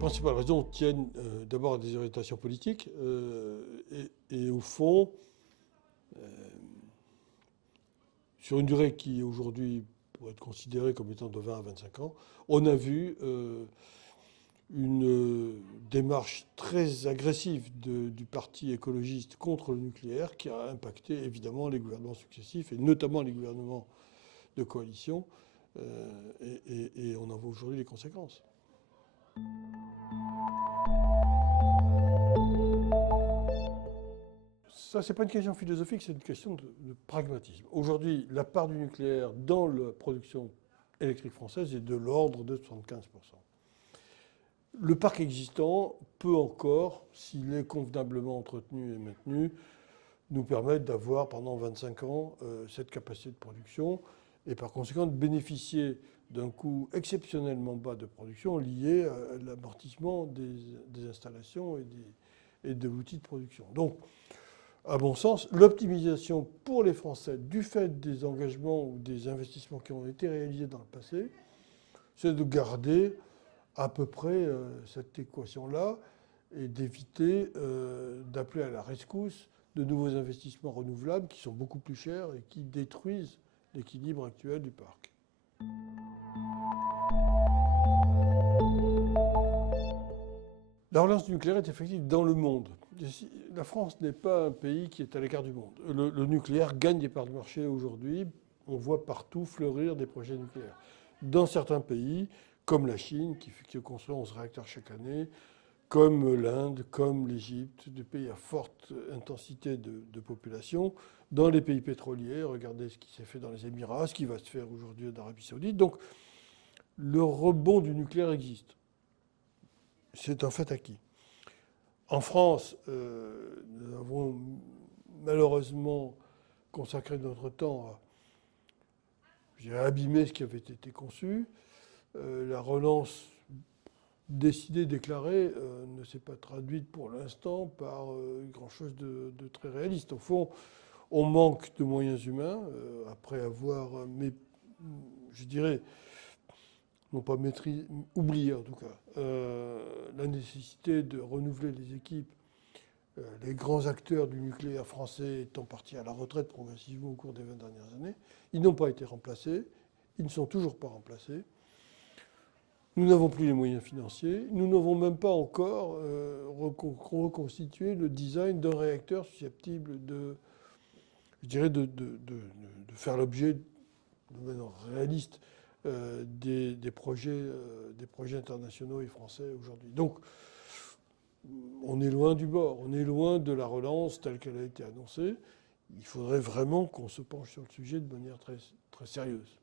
principales raisons tiennent d'abord à des orientations politiques et au fond, sur une durée qui aujourd'hui pourrait être considérée comme étant de 20 à 25 ans, on a vu une démarche très agressive du parti écologiste contre le nucléaire qui a impacté évidemment les gouvernements successifs et notamment les gouvernements de coalition et on en voit aujourd'hui les conséquences. Ça, c'est pas une question philosophique, c'est une question de pragmatisme. Aujourd'hui, la part du nucléaire dans la production électrique française est de l'ordre de 75%. Le parc existant peut encore, s'il est convenablement entretenu et maintenu, nous permettre d'avoir pendant 25 ans cette capacité de production et par conséquent de bénéficier d'un coût exceptionnellement bas de production lié à l'amortissement des installations et de l'outil de production. Donc, à mon sens, l'optimisation pour les Français du fait des engagements ou des investissements qui ont été réalisés dans le passé, c'est de garder à peu près cette équation-là et d'éviter d'appeler à la rescousse de nouveaux investissements renouvelables qui sont beaucoup plus chers et qui détruisent l'équilibre actuel du parc. La relance du nucléaire est effective dans le monde. La France n'est pas un pays qui est à l'écart du monde. Le nucléaire gagne des parts de marché aujourd'hui. On voit partout fleurir des projets nucléaires. Dans certains pays, comme la Chine, qui construit 11 réacteurs chaque année, comme l'Inde, comme l'Égypte, des pays à forte intensité de population. Dans les pays pétroliers, regardez ce qui s'est fait dans les Émirats, ce qui va se faire aujourd'hui en Arabie Saoudite. Donc, le rebond du nucléaire existe. C'est un fait acquis. En France, nous avons malheureusement consacré notre temps à abîmer ce qui avait été conçu. La relance décidée, déclarée, ne s'est pas traduite pour l'instant par grand-chose de très réaliste. Au fond, on manque de moyens humains, après avoir, je dirais, non pas oublié en tout cas, la nécessité de renouveler les équipes, les grands acteurs du nucléaire français étant partis à la retraite progressivement au cours des 20 dernières années. Ils n'ont pas été remplacés, ils ne sont toujours pas remplacés. Nous n'avons plus les moyens financiers, nous n'avons même pas encore reconstitué le design d'un réacteur susceptible de, je dirais, de faire l'objet, de manière réaliste, des projets internationaux et français aujourd'hui. Donc, on est loin du bord, on est loin de la relance telle qu'elle a été annoncée. Il faudrait vraiment qu'on se penche sur le sujet de manière très, très sérieuse.